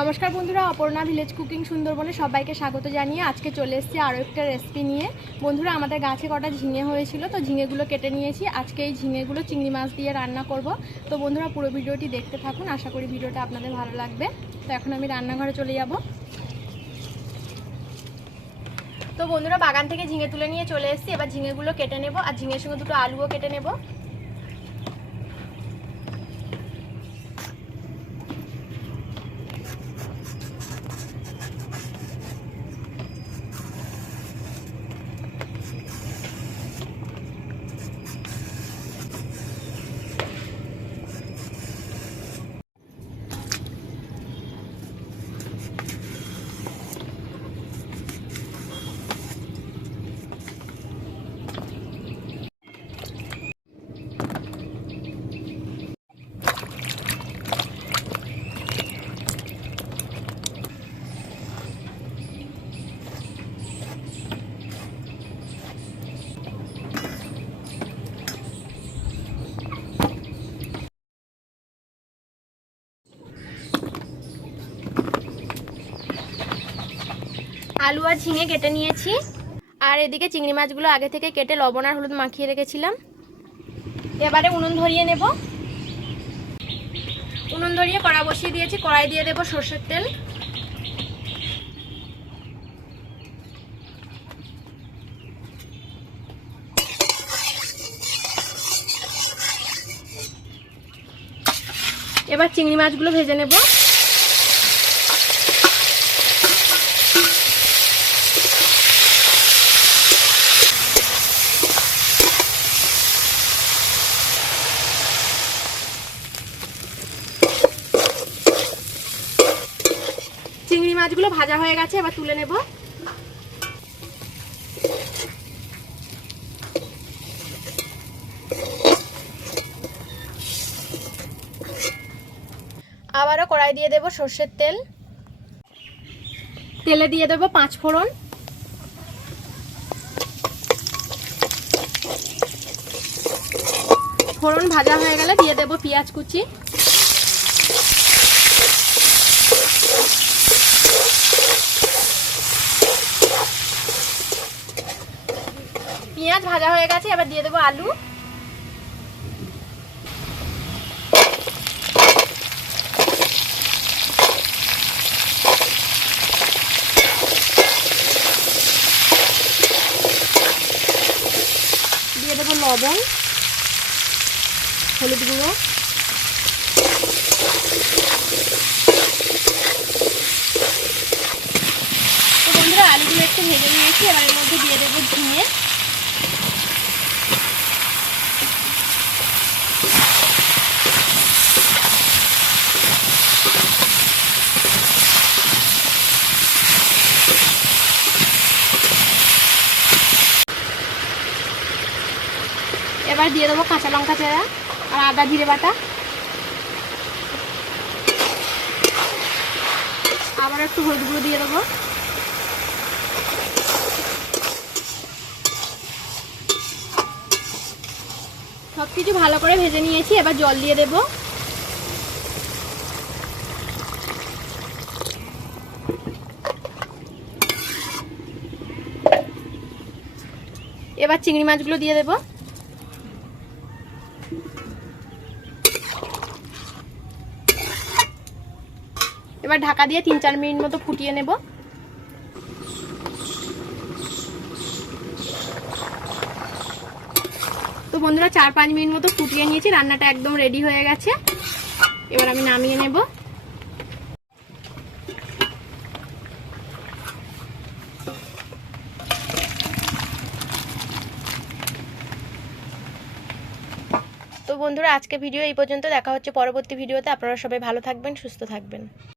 নমস্কার বন্ধুরা, Aparna village cooking সুন্দরবনে সবাইকে স্বাগত জানিয়ে আজকে চলে এসেছি আরও একটা রেসিপি নিয়ে। বন্ধুরা, আমাদের গাছে কটা ঝিঙে হয়েছিল, তো ঝিঙেগুলো কেটে নিয়েছি। আজকে এই ঝিঙেগুলো চিংড়ি মাছ দিয়ে রান্না করব। তো বন্ধুরা, পুরো ভিডিওটি দেখতে থাকুন, আশা করি ভিডিওটা আপনাদের ভালো লাগবে। তো এখন আমি রান্নাঘরে চলে যাব। তো বন্ধুরা, বাগান থেকে ঝিঙে তুলে নিয়ে চলে এসেছি। এবার ঝিঙেগুলো কেটে নেব, আর ঝিঙের সঙ্গে দুটো আলুও কেটে নেব। আলু আর ঝিঙে কেটে নিয়েছি, আর এদিকে চিংড়ি মাছগুলো আগে থেকে কেটে লবণ আর হলুদ মাখিয়ে রেখেছিলাম। এবারে উনুন ধরিয়ে নেব। উনুন ধরিয়ে কড়া বসিয়ে দিয়েছি। কড়াই দিয়ে দেব সরষের তেল। এবার চিংড়ি মাছগুলো ভেজে নেব। চিংড়ি মাছগুলো ভাজা হয়ে গেছে, এবার তুলে নেব। আবারও কড়াই দিয়ে দেব সরষের তেল। তেলে দিয়ে দেব 5 ফোড়ন। ফোড়ন ভাজা হয়ে গেলে দিয়ে দেব পেঁয়াজ কুচি। পেঁয়াজ ভাজা হয়ে গেছে, এবার দিয়ে দেবো আলু। দিয়ে দেবো লবণ, হলুদ গুঁড়ো, তো বন্ধুরা আলুগুলো একটু ভেজে নিয়েছি। এবার এর মধ্যে দিয়ে দেবো ঝিঙে। এবার দিয়ে দেবো কাঁচা লঙ্কা চেরা আর আদা জিরে বাটা। আবার একটু হলুদ গুঁড়ো দিয়ে দেবো। সবকিছু ভালো করে ভেজে নিয়েছি, এবার জল দিয়ে দেব। এবার চিংড়ি মাছগুলো দিয়ে দেব। এবার ঢাকা দিয়ে 3-4 মিনিট মতো ফুটিয়ে নেব। তো বন্ধুরা, 4-5 মিনিট মতো ফুটিয়ে নিয়েছি। রান্নাটা একদম রেডি হয়ে গেছে। এবার আমি নামিয়ে নেব। তো বন্ধুরা, আজকে ভিডিও এই পর্যন্ত। দেখা হচ্ছে পরবর্তী ভিডিওতে। আপনারা সবাই ভালো থাকবেন, সুস্থ থাকবেন।